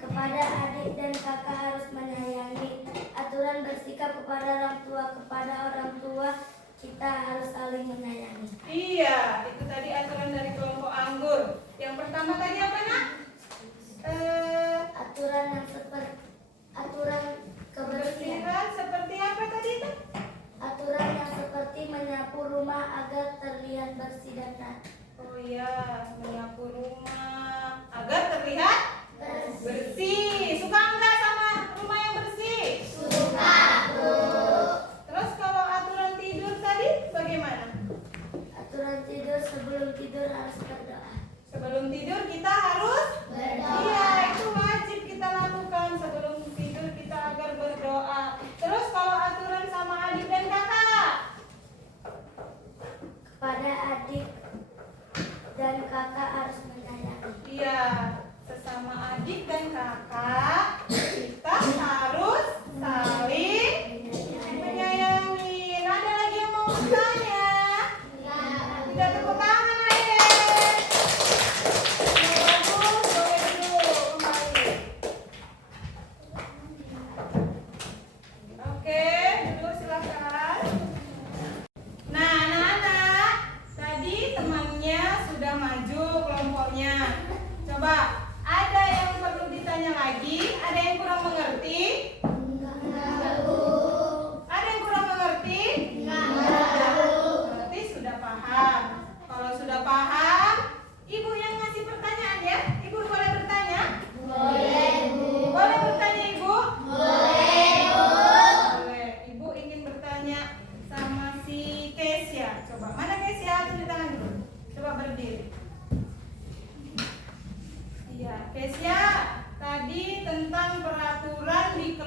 Kepada adik dan kakak harus menyayangi. Aturan bersikap kepada orang tua. Kepada orang tua kita harus saling menyayangi. Iya, itu tadi aturan dari kelompok anggur. Yang pertama tadi apa, Nak? Aturan kebersihan. Bersihan seperti apa tadi itu? Aturan yang seperti menyapu rumah agar terlihat bersih dan rapi. Oh iya, menyapu rumah agar terlihat bersih. Suka enggak sama rumah yang bersih? Suka, Bu. Terus kalau aturan tidur tadi bagaimana? Aturan tidur, sebelum tidur harus berdoa. Sebelum tidur kita harus Berdoa. Iya, itu wajib kita lakukan.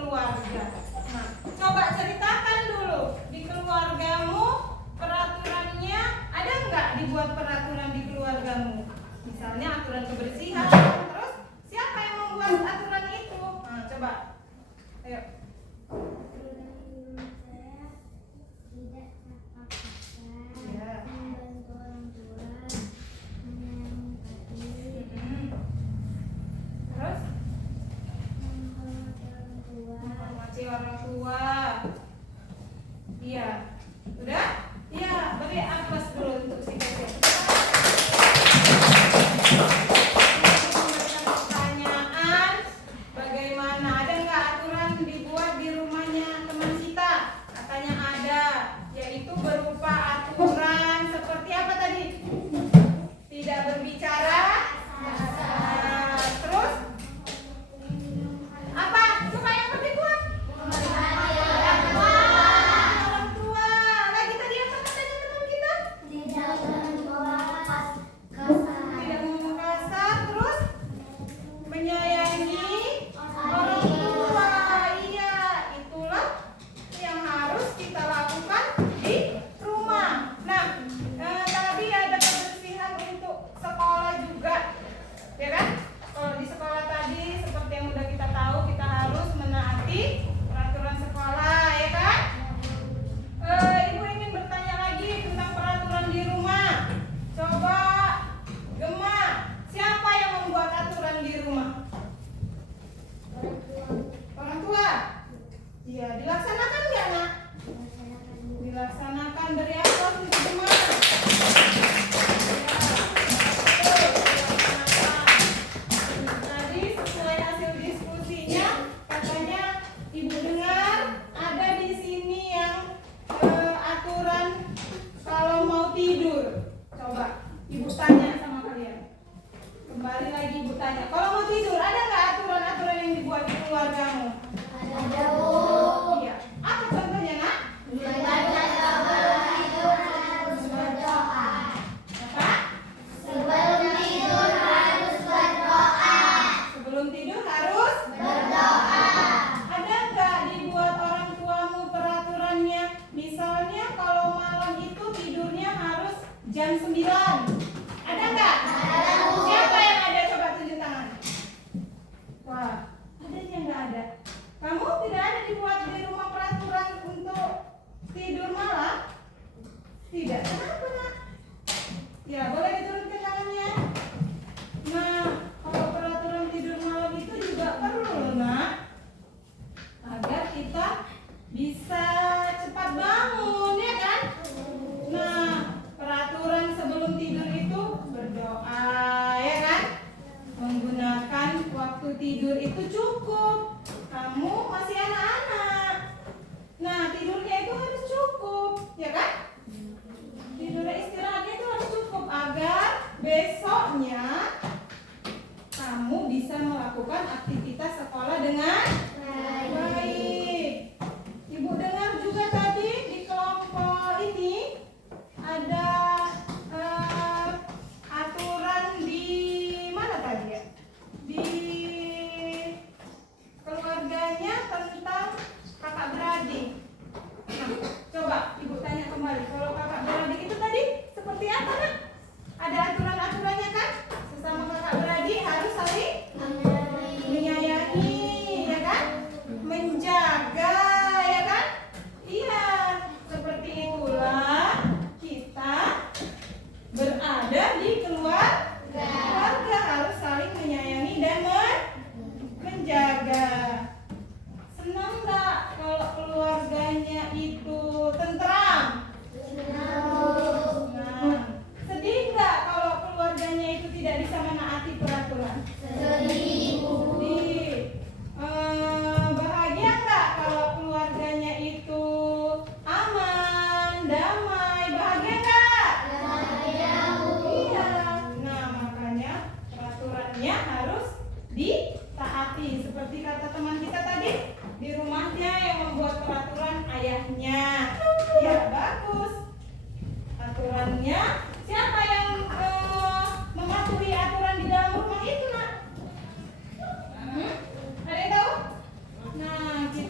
keluarga. Nah, coba ceritakan dulu di keluargamu peraturannya ada nggak dibuat peraturan di keluargamu? Misalnya aturan kebersihan. Terus siapa yang membuat aturan itu? Nah, coba. Ayo. Orang tua. Iya. Udah? Iya, beri aplaus dulu untuk si Kece. Pertanyaan, bagaimana? Ada nggak aturan dibuat di rumahnya teman kita? Katanya ada, yaitu berupa aturan seperti apa tadi? Tidak berbicara. Terus? Apa? Coba yang lebih kuat. Orang tua. Lagi tadi apa katanya teman kita? Tidak ngomong kasar. Tidak ngomong kasar. Terus menyayangi orang tua. Iya, itulah yang harus kita lakukan di rumah. Nah, tadi ada kebersihan untuk sekolah juga, ya kan? Kalau di sekolah tadi seperti yang udah kita tahu, kita harus menaati peraturan sekolah, ya kan? Ibu ingin bertanya lagi tentang peraturan di rumah. Coba Gemma, siapa yang membuat aturan di rumah? Orang tua. Iya, dilaksanakan nggak, Nak? Dilaksanakan. Dari atas untuk Gemma. Tadi sesuai hasil diskusinya, katanya Ibu dengar ada di sini yang aturan kalau mau tidur. Coba Ibu tanya sama kalian. Kembali lagi Ibu tanya. Kalau mau tidur, ada nggak aturan-aturan yang dibuat di keluargamu? Ada, Bu. Iya. Apa contohnya, Nak? Harus berdoa. Apa? Sebelum tidur harus berdoa. Sebelum tidur harus Berdoa. Ada nggak dibuat orang tuamu peraturannya? Misalnya kalau malam itu tidurnya harus jam 9. Ada nggak? Ada, Bu. Siapa yang ada? Coba tunjuk tangan. Wah, ada yang nggak ada. Kamu tidak ada dibuat di rumah peraturan untuk tidur malam? Tidak. Kenapa, Nak? Ya, boleh diturunkan tangannya. Nah, kalau peraturan tidur malam itu juga perlu, Nak, agar kita bisa cepat bangun, ya kan? Nah, peraturan sebelum tidur itu berdoa, ya kan? Menggunakan waktu tidur itu cukup. Kamu masih anak-anak. Nah, tidurnya itu harus cukup, ya kan? Tidur istirahatnya itu harus cukup agar besoknya kamu bisa melakukan aktivitas sekolah dengan baik. Ibu dengar juga tadi di kelompok ini ada aturan di mana tadi ya? Di keluarganya tentang kakak beradik. Nah, coba Ibu tanya kembali, kalau kakak beradik itu tadi seperti apa, Nak? Ada aturan-aturannya kan? Sesama kakak beradik harus saling menyayangi, ya kan? Menjaga, ya kan? Iya, seperti itulah kita berada di keluarga harus saling menyayangi dan menjaga. Senang nggak kalau keluarganya itu tentram? Senang. Sedih nggak kalau keluarganya itu tidak bisa menaati peraturan? Sedih. Bahagia nggak kalau keluarganya itu aman, damai? Bahagia nggak? Bahagia, Bu. Iya. Nah, makanya peraturannya harus ditaati. Seperti kata teman kita tadi, di rumahnya yang membuat peraturan ayahnya. Ya, bagus. Aturannya, siapa yang mematuhi aturan di dalam rumah itu, Nak? Ada yang tahu? Nah, kita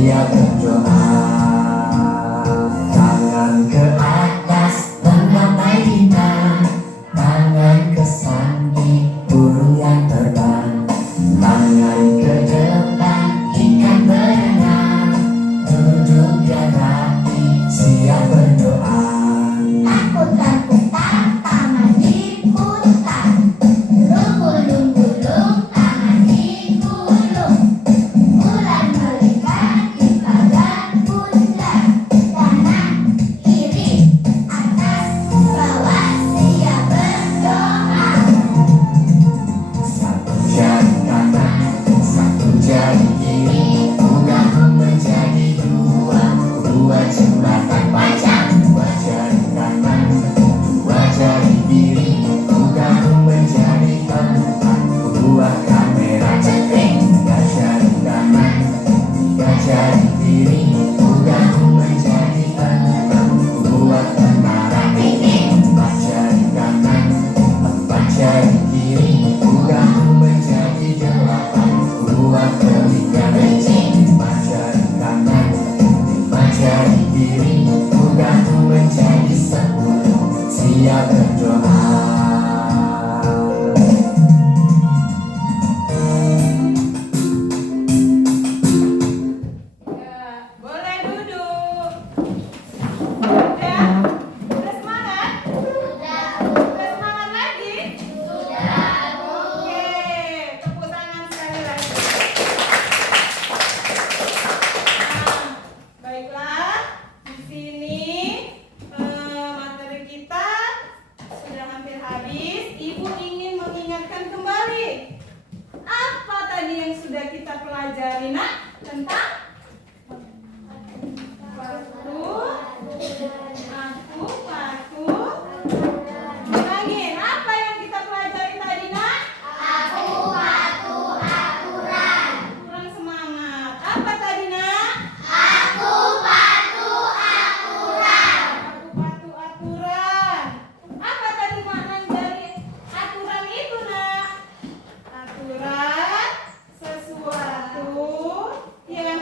siap berdoa. Tangan ke atas, menggapai bintang. Tangan ke samping, burung yang terbang. Tangan ke depan, ikan berenang. Duduk dan rapi, siap berdoa. Takut-takutan, tangan diputar. Gulung-gulung, tangan digulung. Bulan melingkar di pagar bundar. Kanan, kiri, atas, bawah, siap berdoa. Satu jari kanan, satu jari kiri. Gabung menjadi dua, dua jembatan panjang. Dua jari kanan, dua jari kiri. Gabung menjadi empat, dua kamera cekring. Tiga jari kanan, tiga jari kiri. Gabung menjadi enam, dua tentara tinggi. Empat jari kanan, empat jari kiri. Gabung menjadi delapan, dua telinga bencing. Lima jari kanan, lima jari kiri. Gabung menjadi 10, siap berdoa. Ya, boleh duduk. Udah semangat? Udah semangat lagi? Oke, tepuk tangan sekali lagi. Nah, baiklah, di sini materi kita sudah hampir habis. Ibu ingin mengingatkan kembali. Apa tadi yang sudah kita pelajari, Nak? Tentang aku. Ulangin, apa yang kita pelajari tadi, Nak? Kurang semangat. Apa tadi, Nak? Aku patuh aturan. Apa tadi makna dari aturan itu, Nak? Aturan sesuatu yang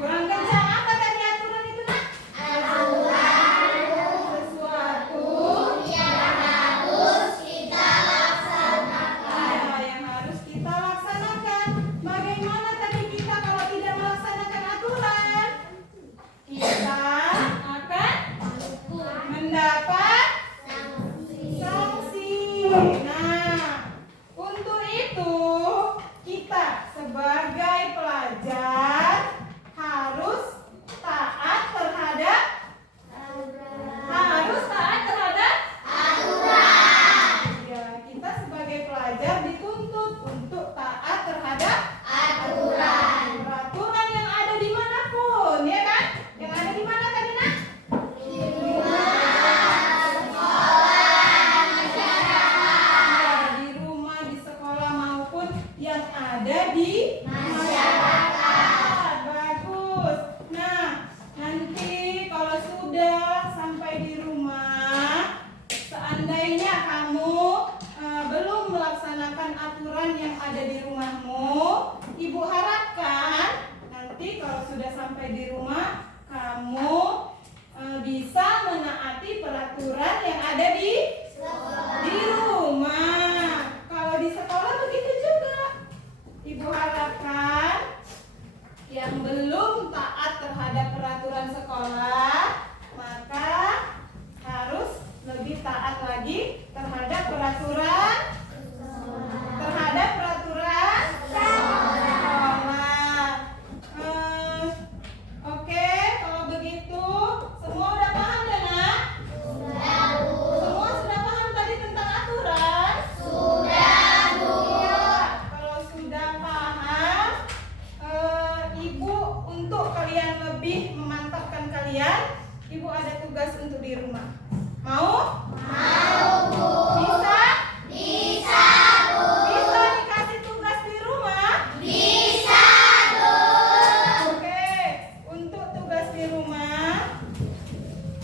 kurang kencang. Apa tadi aturan itu, Nak? Sesuatu yang harus kita laksanakan. Bagaimana tadi kita kalau tidak melaksanakan aturan? Kita akan mendapat sanksi. Nah, untuk itu kita sebagai pelajar harus taat terhadap Ya, kita sebagai pelajar dituntut untuk taat terhadap peraturan yang ada dimanapun, ya kan? Yang ada di mana tadi, Nak? Di rumah, di sekolah maupun yang ada di masyarakat. Bagus. Nah, nanti kalau sudah sampai di rumah, seandainya kamu belum melaksanakan aturan yang ada di rumahmu, Ibu harapkan nanti kalau sudah sampai di rumah, kamu bisa menaati peraturan yang ada di rumah. Kalau di sekolah begitu juga. Ibu harapkan yang belum taat terhadap peraturan sekolah, maka harus lebih taat lagi terhadap peraturan sekolah. Oke, kalau begitu semua udah paham ya, Nak? Semua sudah paham tadi tentang aturan? Iya. Kalau sudah paham, Ibu untuk kalian lebih memantapkan kalian, Ibu ada tugas untuk di rumah. Mau? Bisa? Bisa dikasih tugas di rumah? Oke, untuk tugas di rumah,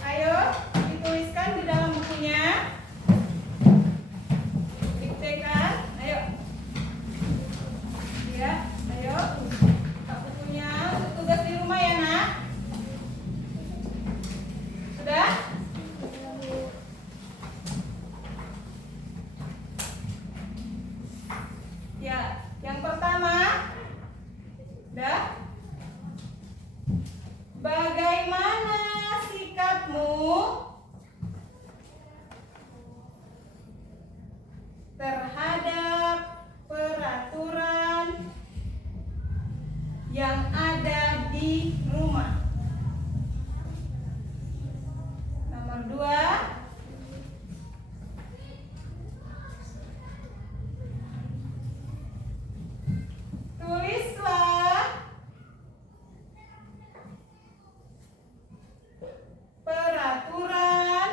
ayo dituliskan di dalam bukunya. Diktekan, ayo. Ya, ayo. yang ada di rumah. Nomor 2, tulislah peraturan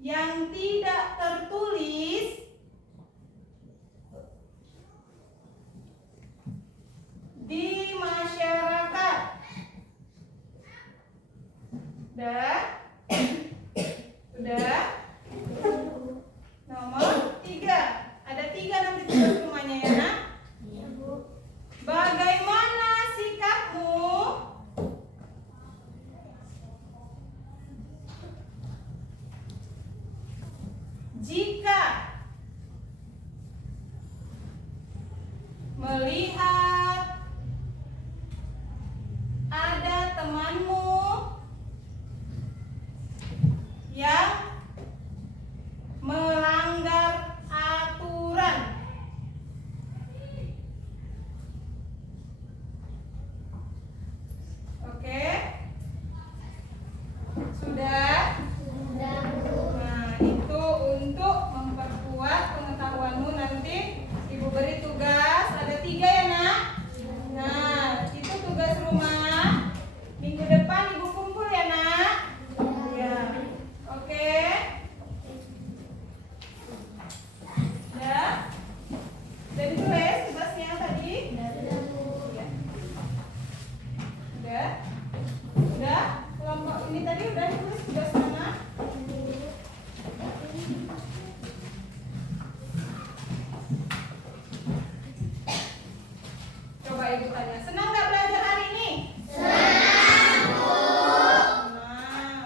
yang tidak tertulis di masyarakat. Udah? Nomor 3. Ada 3 nanti tugas rumahnya ya, Nak? Iya, Bu. Bagaimana sikapmu jika melihat ada temanmu yang melanggar aturan? Oke? Sudah? Sudah, Bu. Nah, itu untuk memperkuat pengetahuanmu. Nanti Ibu beri tugas, ada 3 ya, Nak? Nah, itu tugas rumah. Minggu depan Ibu kumpul ya, Nak? Ya. Oke? Ya? Udah ditulis tugasnya tadi? Sudah, Bu. Ya. Udah? Udah? Kelompok ini tadi udah ditulis tugas mana? Coba Ibu tanya, senang nggak belajar hari ini? Senang, Bu. Senang.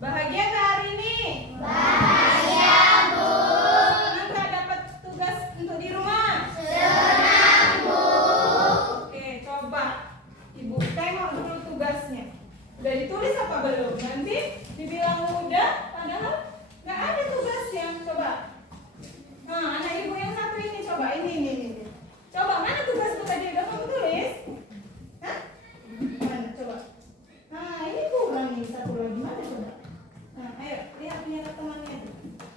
Bahagia nggak hari ini? Bahagia, Bu. Senang nggak dapat tugas untuk di rumah? Senang, Bu. Oke, coba Ibu tengok dulu tugasnya. Udah ditulis apa belum? Nanti dibilang udah, padahal nggak ada tugasnya. Coba. Nah, anak Ibu yang satu ini coba ini. Coba mana tugas itu tadi udah kamu tulis? Hah? Mana coba? Nah, ini kurang nih satu lagi mana coba? Nah, ayo lihat punya temannya itu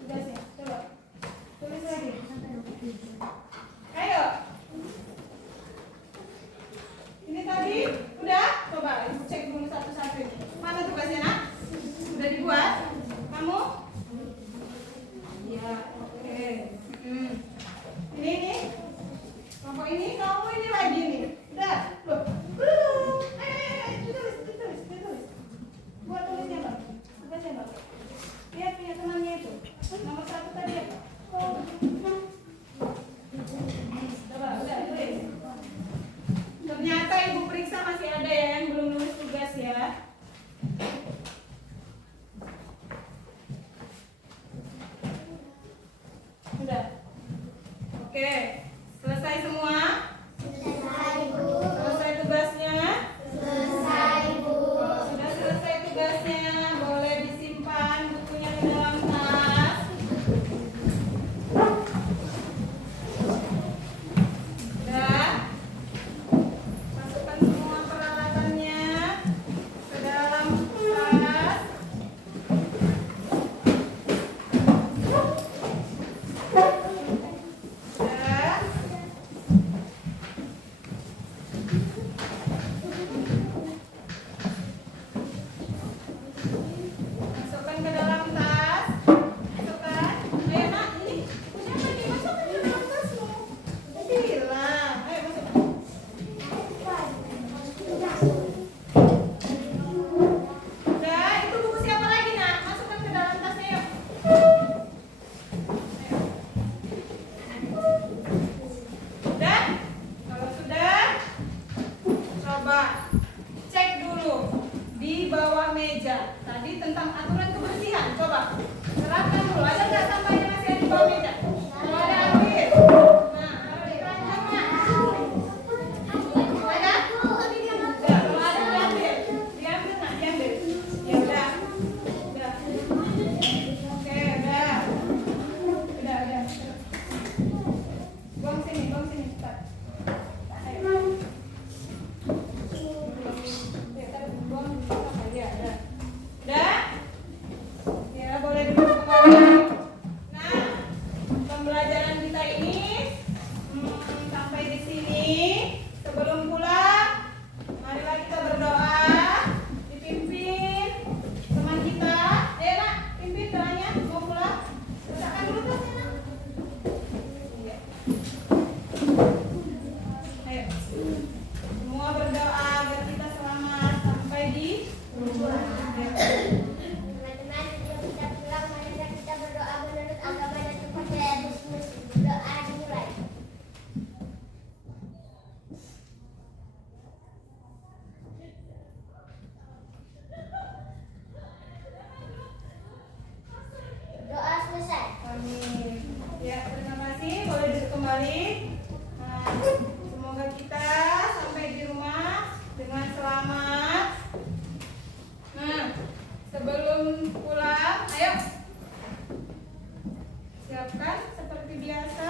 tugasnya. Coba tulis lagi. Ayo. Ini tadi udah? Coba Ibu cek dulu satu-satu ini. Mana tugasnya, Nak? Sudah dibuat? Kamu? Ya, oke. Ini kelompok ini, kamu ini lagi nih. Udah, loh, belum. Ditulis. Buat tulisnya, Bang. Tugasnya, Bang. Lihat punya temannya itu. Nomor 1 tadi apa? Coba, udah tulis. Ternyata Ibu periksa masih ada ya yang belum nulis tugas ya. Sudah. Oke. Selesai semua? Selesai, Bu. Selesai tugasnya? Selesai, Bu. Kalau sudah selesai tugasnya, boleh disimpan bukunya di dalam tas. Sudah. Masukkan semua peralatannya ke dalam tas. Sudah. kembali. Nah, semoga kita sampai di rumah dengan selamat. Nah, sebelum pulang, ayo siapkan seperti biasa